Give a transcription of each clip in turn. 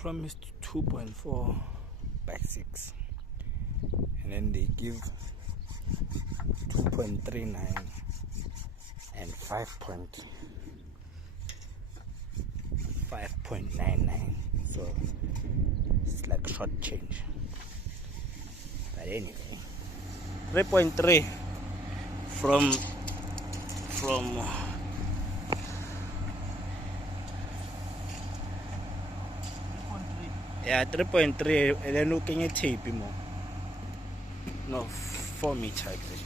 promised 2.4 by 6, and then they give 2.39 and 5.99, so it's like short change. But anyway, 3.3 from yeah, 3.3, and then looking at tape more. No, 4 meter exactly.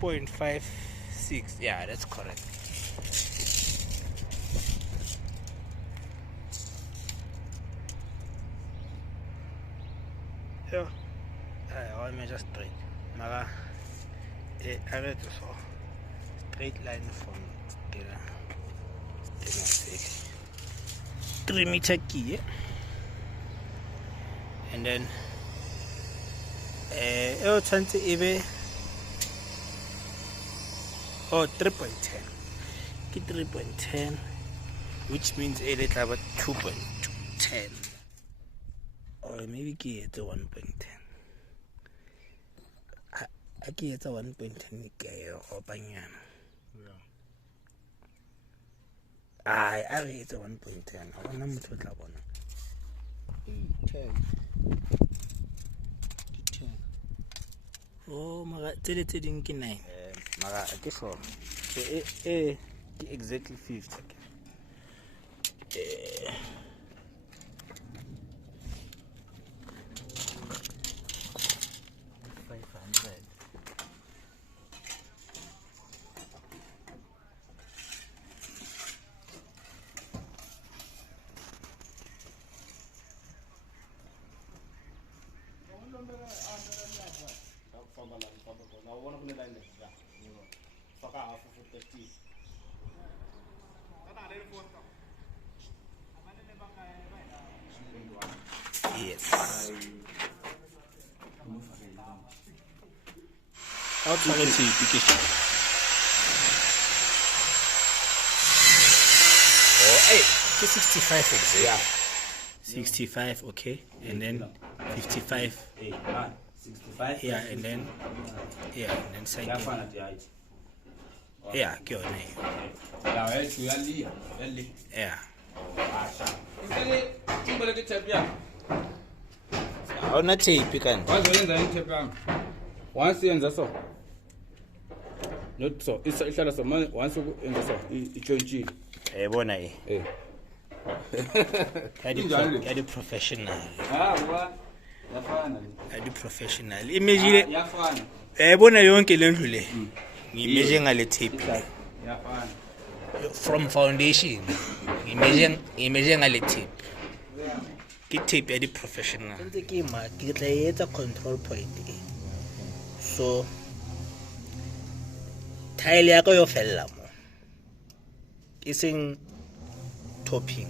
.56, yeah, that's correct. Yeah, I measure straight. Mara, I read so straight line from 3 meter key, and then oh 20 EB. Oh, 3.10. 3.10, which means a little about 2.10, or maybe it's a 1.10. I get a 1.10 or banyan. I rate a 1.10. I want to talk about 10. Oh, my, tell it to Dinky 9. Mara, I guess so. So, exactly 50. 500. Yes. Oh, hey, 65 exactly. Yeah. 65, okay, and then 55. 65. Yeah, and then side. Yeah, go on. Yeah. How na tape can? Once you enter so. Not so. It's a so once you enter so. It's Bona I do professional. I do professional. Imagine bona yonke lendlu le. Ngimeasure ngale tape. From foundation. Ngimeasure ngale tape. Ke tape ya di professional. Ntse ke ma ke tla etsa control point. So tile ya ka yo fella mo. Ke seng topping.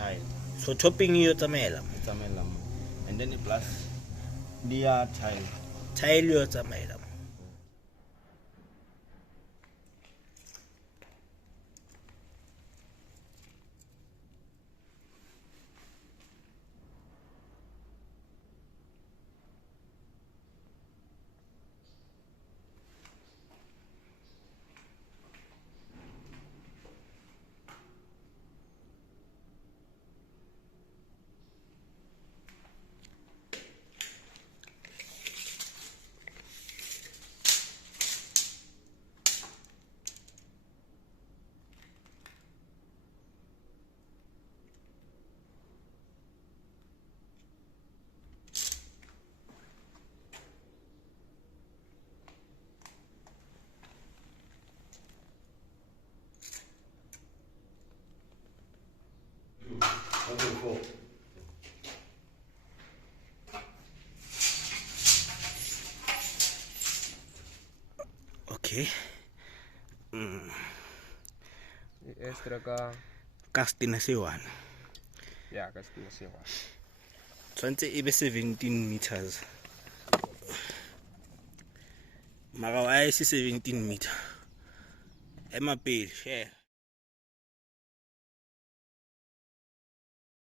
tile. So topping yo tsamaela. And then plus near tile. Tile yo tsamaela. Okay. Extra ka. Casting na si Juan. Yeah, casting na si Juan. tshwanetse e be 17 meters mara wa e se 17 meter ema pele share